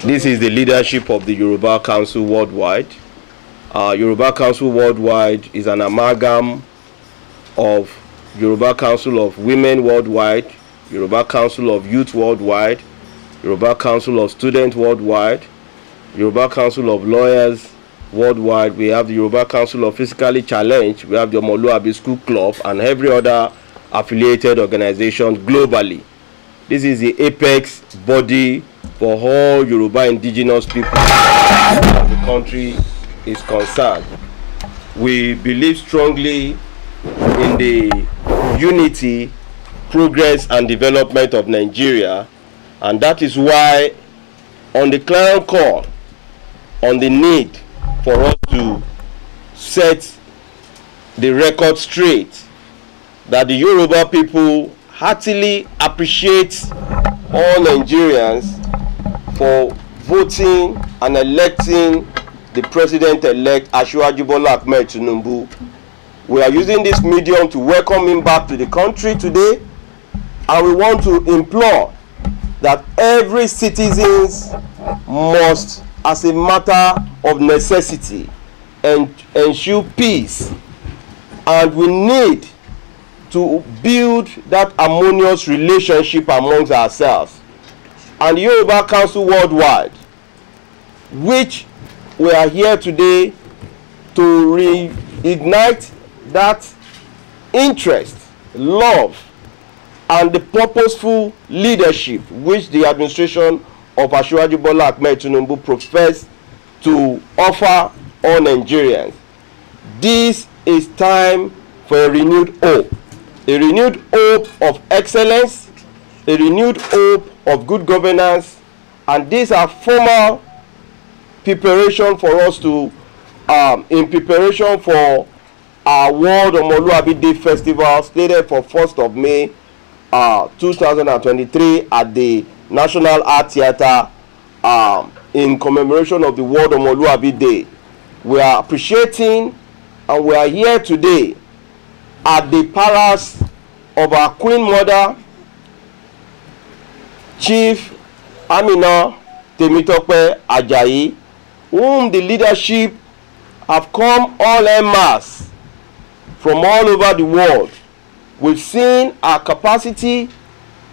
This is the leadership of the Yoruba Council Worldwide. Yoruba Council Worldwide is an amalgam of Yoruba Council of Women Worldwide, Yoruba Council of Youth Worldwide, Yoruba Council of Students Worldwide, Yoruba Council of Lawyers Worldwide. We have the Yoruba Council of Physically Challenged, we have the Omoluabi School Club, and every other affiliated organization globally. This is the apex body for all Yoruba indigenous people as the country is concerned. We believe strongly in the unity, progress, and development of Nigeria, and that is why on the clarion call on the need for us to set the record straight that the Yoruba people heartily appreciate all Nigerians for voting and electing the president-elect Asiwaju Bola Tinubu. We are using this medium to welcome him back to the country today, and we want to implore that every citizen must, as a matter of necessity, ensure peace, and we need to build that harmonious relationship amongst ourselves. And the Yoruba Council Worldwide, which we are here today to reignite that interest, love, and the purposeful leadership which the administration of Asiwaju Bola Tinubu profess to offer all Nigerians. This is time for a renewed hope of excellence, a renewed hope of good governance, and these are formal preparation for us to, in preparation for our World Omoluabi Day Festival slated for 1st of May 2023 at the National Art Theatre in commemoration of the World Omoluabi Day. We are appreciating, and we are here today at the palace of our Queen Mother, Chief Amina Temitope Ajayi, whom the leadership have come all en masse from all over the world. We've seen our capacity,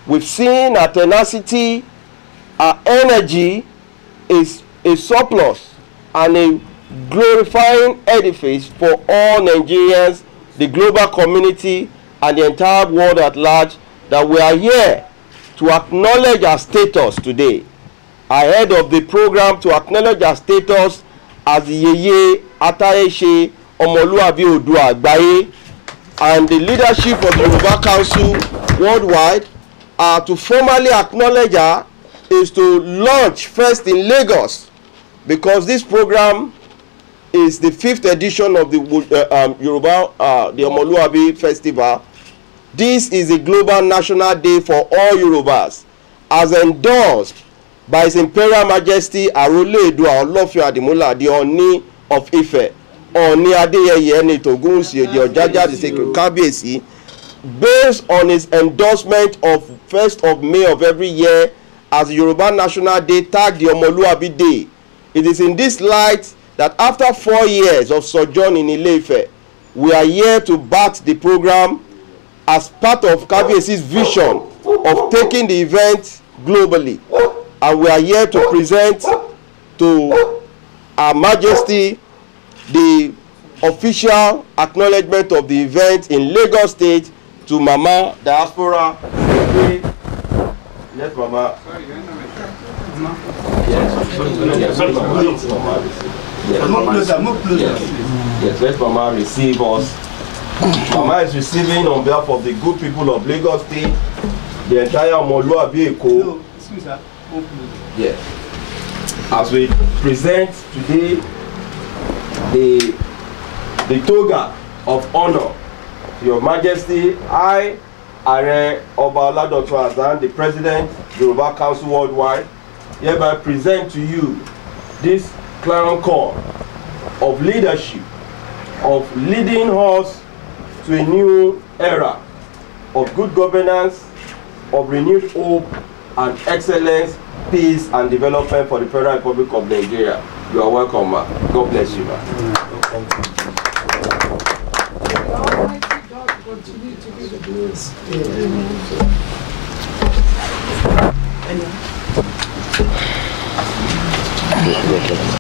we've seen our tenacity, our energy is a surplus and a glorifying edifice for all Nigerians, the global community, and the entire world at large, that we are here to acknowledge our status today. Ahead of the program, to acknowledge our status as the Yeye, Atayese, Omoluabi Oodua, Agbaiye, and the leadership of the Yoruba Council Worldwide, to formally acknowledge her is to launch first in Lagos, because this program is the 5th edition of the the Omoluabi Festival. This is a global national day for all Yorubas, as endorsed by His Imperial Majesty Aare Oladotun Hassan, the Ooni of Ife, Ooni Adeyeye Ogunwusi Mama Diaspora, based on his endorsement of 1st of May of every year as the Yoruba National Day, tagged the Omoluabi Day. It is in this light that after 4 years of sojourn in Ile-Ife, we are here to bat the program as part of Kabiyesi's vision of taking the event globally. And we are here to present to Her Majesty the official acknowledgement of the event in Lagos State to Mama Diaspora. Let Mama. Yes, let Mama receive us. Mama is receiving on behalf of the good people of Lagos State, the entire Omoluabi Eko. Yes. As we present today the toga of honor to Your Majesty, I, Aare Oladotun Hassan, the President, Yoruba Council Worldwide, hereby present to you this clarion call of leadership, of leading us to a new era of good governance, of renewed hope and excellence, peace, and development for the Federal Republic of Nigeria. You are welcome, ma. God bless you, ma. Thank you. The Almighty God continue to give the grace. Amen.